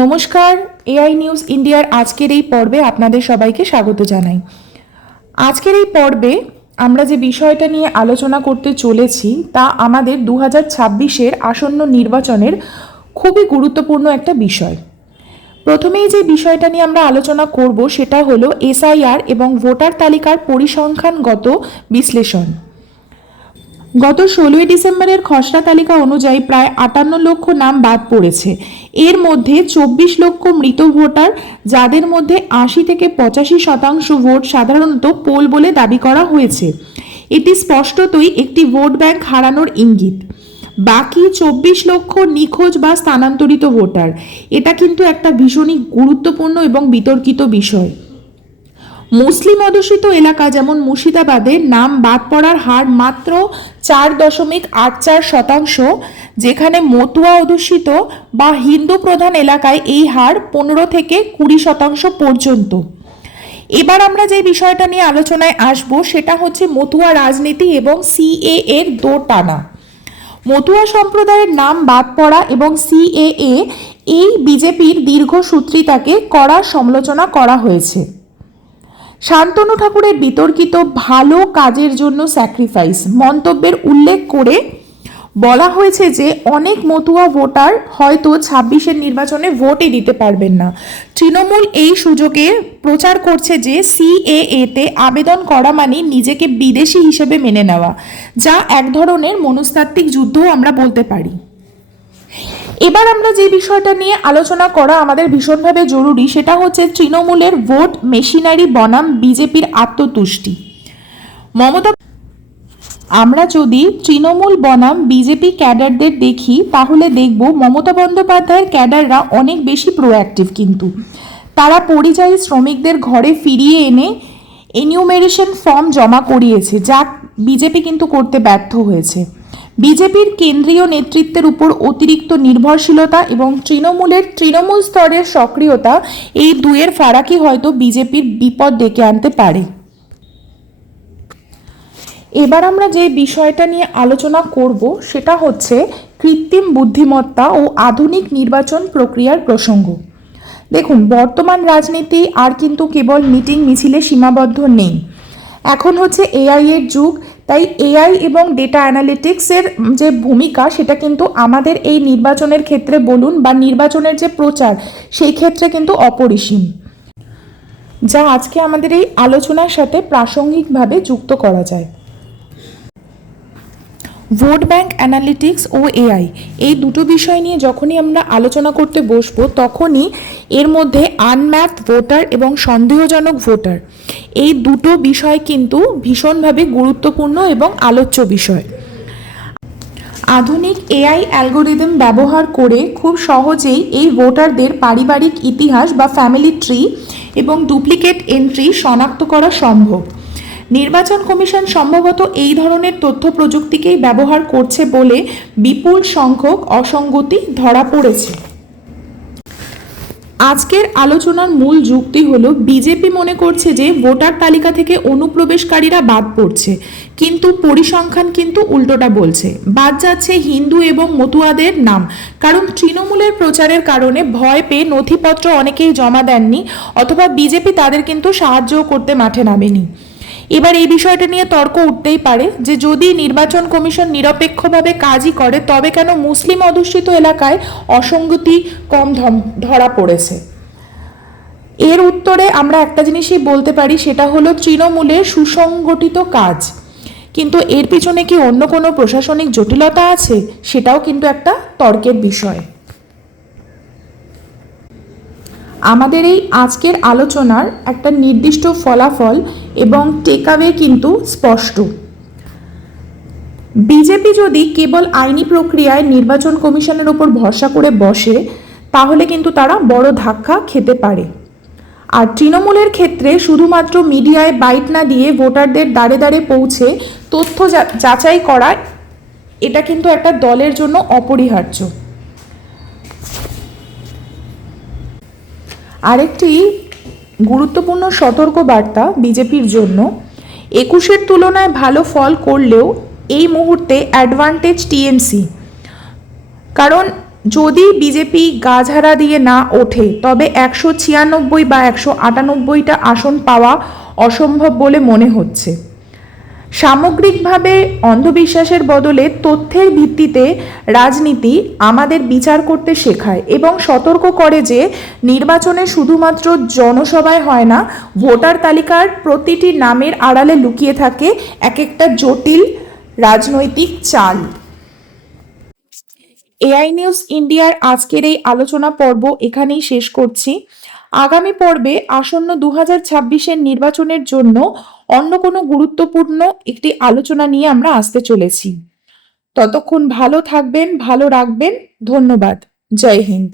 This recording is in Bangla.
নমস্কার, এআই নিউজ ইন্ডিয়ার আজকের এই পর্বে আপনাদের সবাইকে স্বাগত জানাই। আজকের এই পর্বে আমরা যে বিষয়টা নিয়ে আলোচনা করতে চলেছি তা আমাদের 2026-এর আসন্ন নির্বাচনের খুবই গুরুত্বপূর্ণ একটা বিষয়। প্রথমেই যে বিষয়টা নিয়ে আমরা আলোচনা করব সেটা হলো এসআইআর এবং ভোটার তালিকার পরিসংখ্যানগত বিশ্লেষণ। গত 16ই ডিসেম্বরের খসড়া তালিকা অনুযায়ী প্রায় 58 লক্ষ নাম বাদ পড়েছে। এর মধ্যে 24 লক্ষ মৃত ভোটার, যাদের মধ্যে 80 থেকে 85% ভোট সাধারণত পোল বলে দাবি করা হয়েছে। এটি স্পষ্টতই একটি ভোট ব্যাংক হারানোর ইঙ্গিত। বাকি 24 লক্ষ নিখোঁজ বা স্থানান্তরিত ভোটার, এটা কিন্তু একটা ভীষণই গুরুত্বপূর্ণ এবং বিতর্কিত বিষয়। মুসলিম অধ্যুষিত এলাকা যেমন মুর্শিদাবাদে নাম বাদ পড়ার হার মাত্র 4.84%, যেখানে মতুয়া অধ্যুষিত বা হিন্দু প্রধান এলাকায় এই হার 15 থেকে 20% পর্যন্ত। এবার আমরা যে বিষয়টা নিয়ে আলোচনায় আসব সেটা হচ্ছে মতুয়া রাজনীতি এবং সিএএ এর দোটানা। মতুয়া সম্প্রদায়ের নাম বাদ পড়া এবং সিএএ এই বিজেপির দীর্ঘসূত্রিতাকে কড়া সমালোচনা করা হয়েছে। শান্তনু ঠাকুরের বিতর্কিত ভালো কাজের জন্য স্যাক্রিফাইস মন্তব্যের উল্লেখ করে বলা হয়েছে যে অনেক মতুয়া ভোটার হয়তো 26-এর নির্বাচনে ভোটই দিতে পারবেন না। তৃণমূল এই সুযোগে প্রচার করছে যে সিএএতে আবেদন করা মানে নিজেকে বিদেশি হিসেবে মেনে নেওয়া, যা এক ধরনের মনস্তাত্ত্বিক যুদ্ধও আমরা বলতে পারি। এবার আমরা যে বিষয়টা নিয়ে আলোচনা করা আমাদের ভীষণভাবে জরুরি সেটা হচ্ছে তৃণমূলের ভোট মেশিনারি বনাম বিজেপির আত্মতুষ্টি। আমরা যদি তৃণমূল বনাম বিজেপি ক্যাডারদের দেখি তাহলে দেখব মমতা বন্দ্যোপাধ্যায়ের ক্যাডাররা অনেক বেশি প্রোঅ্যাক্টিভ, কিন্তু তারা পরিযায়ী শ্রমিকদের ঘরে ফিরিয়ে এনে এনিউমেরেশন ফর্ম জমা করিয়েছে, যা বিজেপি কিন্তু করতে ব্যর্থ হয়েছে। বিজেপির কেন্দ্রীয় নেতৃত্বের উপর অতিরিক্ত নির্ভরশীলতা এবং তৃণমূল স্তরের সক্রিয়তা, এই দুয়ের ফারাকই হয়তো বিজেপির বিপদ ডেকে আনতে পারে। এবার আমরা যে বিষয়টা নিয়ে আলোচনা করব সেটা হচ্ছে কৃত্রিম বুদ্ধিমত্তা ও আধুনিক নির্বাচন প্রক্রিয়ার প্রসঙ্গ। দেখুন, বর্তমান রাজনীতি আর কিন্তু কেবল মিটিং মিছিলে সীমাবদ্ধ নেই। এখন হচ্ছে এআই এর যুগ, তাই এআই এবং ডেটা অ্যানালিটিক্সের যে ভূমিকা সেটা কিন্তু আমাদের এই নির্বাচনের ক্ষেত্রে বলুন বা নির্বাচনের যে প্রচার সেই ক্ষেত্রে কিন্তু অপরিসীম, যা আজকে আমাদের এই আলোচনার সাথে প্রাসঙ্গিকভাবে যুক্ত করা যায়। ভোট ব্যাংক অ্যানালিটিক্স ও এআই, এই দুটো বিষয় নিয়ে যখনই আমরা আলোচনা করতে বসবো তখনই এর মধ্যে আনম্যাপড ভোটার এবং সন্দেহজনক ভোটার, এই দুটো বিষয় কিন্তু ভীষণভাবে গুরুত্বপূর্ণ এবং আলোচ্য বিষয়। আধুনিক এআই অ্যালগোরিদম ব্যবহার করে খুব সহজেই এই ভোটারদের পারিবারিক ইতিহাস বা ফ্যামিলি ট্রি এবং ডুপ্লিকেট এন্ট্রি শনাক্ত করা সম্ভব। নির্বাচন কমিশন সম্ভবত এই ধরনের তথ্য প্রযুক্তিকেই ব্যবহার করছে বলে বিপুল সংখ্যক অসঙ্গতি ধরা পড়েছে। আজকের আলোচনার মূল যুক্তি হলো বিজেপি মনে করছে যে ভোটার তালিকা থেকে অনুপ্রবেশকারীরা বাদ পড়ছে, কিন্তু পরিসংখ্যান কিন্তু উল্টোটা বলছে। বাদ যাচ্ছে হিন্দু এবং মতুয়াদের নাম, কারণ তৃণমূলের প্রচারের কারণে ভয় পেয়ে নথিপত্র অনেকেই জমা দেননি, অথবা বিজেপি তাদের কিন্তু সাহায্যও করতে মাঠে নামেনি। এবার এই বিষয়টা নিয়ে তর্ক উঠতেই পারে যে যদি নির্বাচন কমিশন নিরপেক্ষভাবে কাজই করে তবে কেন মুসলিম অধ্যুষিত এলাকায় অসঙ্গতি কম ধরা পড়েছে। এর উত্তরে আমরা একটা জিনিসই বলতে পারি, সেটা হলো তৃণমূলের সুসংগঠিত কাজ। কিন্তু এর পিছনে কি অন্য কোনো প্রশাসনিক জটিলতা আছে, সেটাও কিন্তু একটা তর্কের বিষয়। আমাদের এই আজকের আলোচনার একটা নির্দিষ্ট ফলাফল এবং টেকঅ্যাওয়ে কিন্তু স্পষ্ট। বিজেপি যদি কেবল আইনি প্রক্রিয়ায় নির্বাচন কমিশনের উপর ভরসা করে বসে তাহলে কিন্তু তারা বড় ধাক্কা খেতে পারে। আর তৃণমূলের ক্ষেত্রে শুধুমাত্র মিডিয়ায় বাইট না দিয়ে ভোটারদের দাঁড়ে দাঁড়ে পৌঁছে তথ্য যাচাই করা, এটা কিন্তু একটা দলের জন্য অপরিহার্য। আরেকটি গুরুত্বপূর্ণ সতর্কবার্তা বিজেপির জন্য, 21-এর তুলনায় ভালো ফল করলেও এই মুহূর্তে অ্যাডভান্টেজ টিএমসি, কারণ যদি বিজেপি গাঝাড়া দিয়ে না ওঠে তবে 196 বা 198টা আসন পাওয়া অসম্ভব বলে মনে হচ্ছে। সামগ্রিকভাবে অন্ধবিশ্বাসের বদলে তথ্যের ভিত্তিতে রাজনীতি আমাদের বিচার করতে শেখায় এবং সতর্ক করে যে নির্বাচনে শুধুমাত্র জনসভায় হয় না, ভোটার তালিকার প্রতিটি নামের আড়ালে লুকিয়ে থাকে এক একটা জটিল রাজনৈতিক চাল। এআই নিউজ ইন্ডিয়ার আজকের এই আলোচনা পর্ব এখানেই শেষ করছি। আগামী পর্বে আসন্ন 2026-এর নির্বাচনের জন্য অন্য কোনো গুরুত্বপূর্ণ একটি আলোচনা নিয়ে আমরা আসতে চলেছি। ততক্ষণ ভালো থাকবেন, ভালো রাখবেন। ধন্যবাদ। জয় হিন্দ।